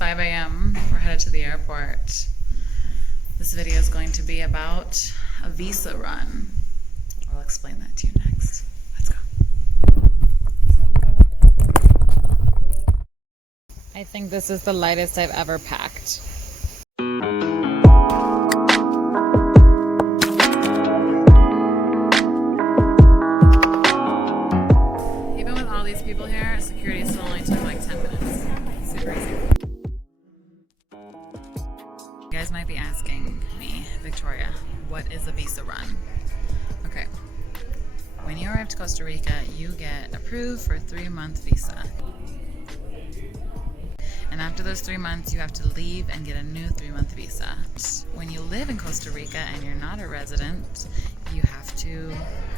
5 a.m. We're headed to the airport. This video is going to be about a visa run. I'll explain that to you next. Let's go. I think this is the lightest I've ever packed. Even with all these people here, security still only took like 10 minutes. Super easy. You guys might be asking me, Victoria, what is a visa run? Okay. When you arrive to Costa Rica, you get approved for a 3-month visa. And after those 3 months, you have to leave and get a new 3-month visa. When you live in Costa Rica and you're not a resident, you have to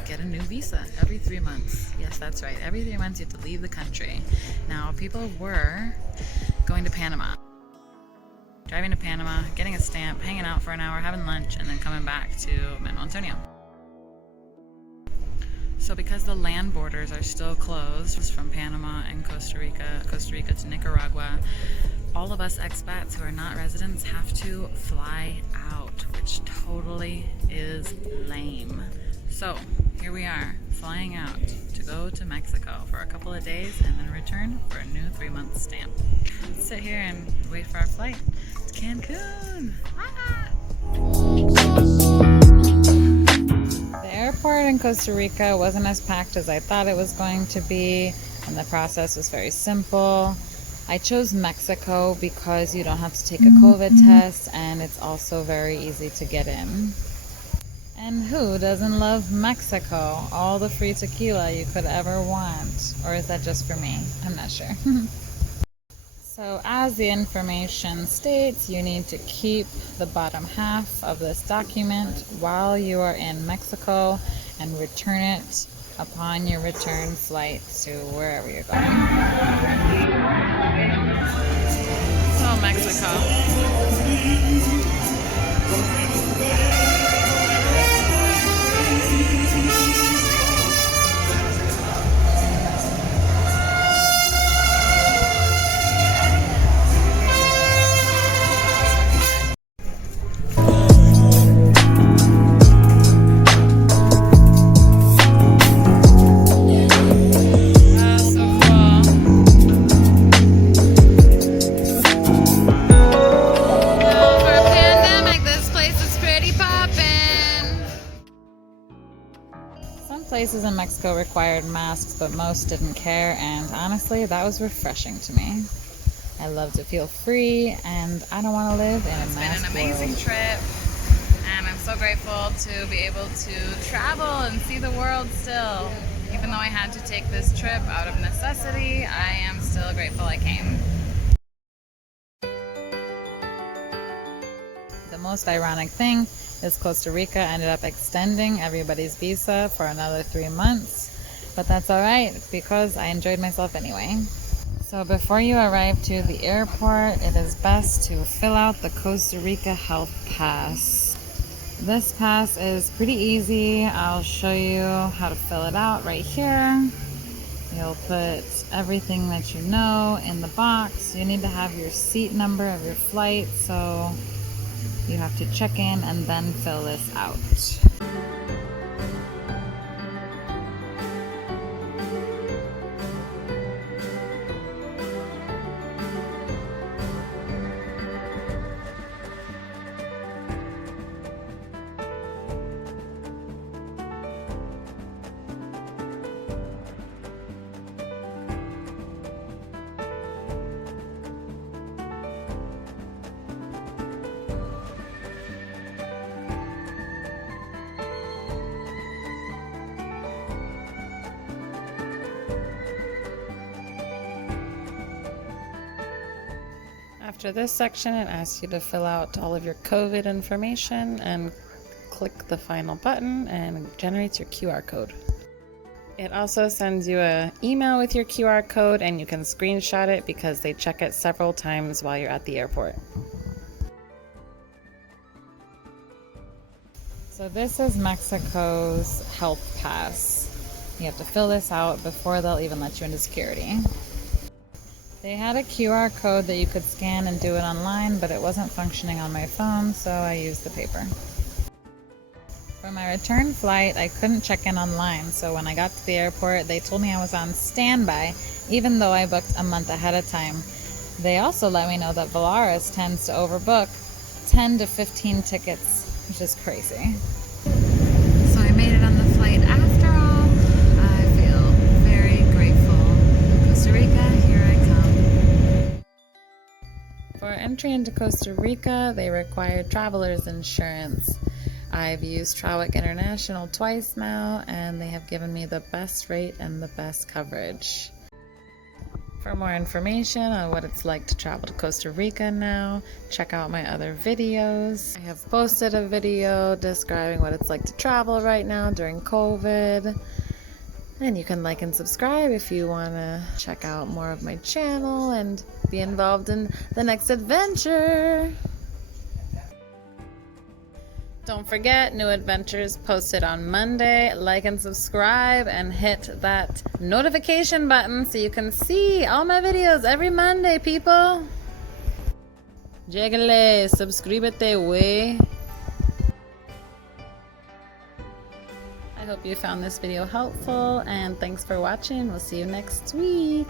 get a new visa every 3 months. Yes, that's right. Every 3 months, you have to leave the country. Now, people were going to Panama. Driving to Panama, getting a stamp, hanging out for an hour, having lunch, and then coming back to Manuel Antonio. So because the land borders are still closed from Panama and Costa Rica to Nicaragua, all of us expats who are not residents have to fly out, which totally is lame. So here we are, flying out to go to Mexico for a couple of days and then return for a new 3-month stamp. Let's sit here and wait for our flight to Cancun. Ah! The airport in Costa Rica wasn't as packed as I thought it was going to be, and the process was very simple. I chose Mexico because you don't have to take a COVID test, and it's also very easy to get in. And who doesn't love Mexico? All the free tequila you could ever want. Or is that just for me? I'm not sure. So as the information states, you need to keep the bottom half of this document while you are in Mexico and return it upon your return flight to wherever you're going. So Mexico. Places in Mexico required masks, but most didn't care, and honestly, that was refreshing to me. I love to feel free, and I don't want to live in a mask world. It's been an amazing trip, and I'm so grateful to be able to travel and see the world still. Even though I had to take this trip out of necessity, I am still grateful I came. The most ironic thing is Costa Rica ended up extending everybody's visa for another 3 months, but that's alright because I enjoyed myself anyway. So before you arrive to the airport, it is best to fill out the Costa Rica Health Pass. This pass is pretty easy. I'll show you how to fill it out right here. You'll put everything that you know in the box. You need to have your seat number of your flight, so you have to check in and then fill this out. After this section, it asks you to fill out all of your COVID information and click the final button and it generates your QR code. It also sends you an email with your QR code and you can screenshot it because they check it several times while you're at the airport. So this is Mexico's health pass. You have to fill this out before they'll even let you into security. They had a QR code that you could scan and do it online, but it wasn't functioning on my phone, so I used the paper. For my return flight, I couldn't check in online, so when I got to the airport, they told me I was on standby, even though I booked a month ahead of time. They also let me know that Volaris tends to overbook 10 to 15 tickets, which is crazy. So I made it on the flight after all. I feel very grateful. Costa Rica, here I come. For entry into Costa Rica, they require traveler's insurance. I've used Trawick International twice now, and they have given me the best rate and the best coverage. For more information on what it's like to travel to Costa Rica now, check out my other videos. I have posted a video describing what it's like to travel right now during COVID. And you can like and subscribe if you want to check out more of my channel and be involved in the next adventure. Don't forget, new adventures posted on Monday. Like and subscribe and hit that notification button so you can see all my videos every Monday, people. Llegale, suscríbete, wey. I hope you found this video helpful, and thanks for watching. We'll see you next week.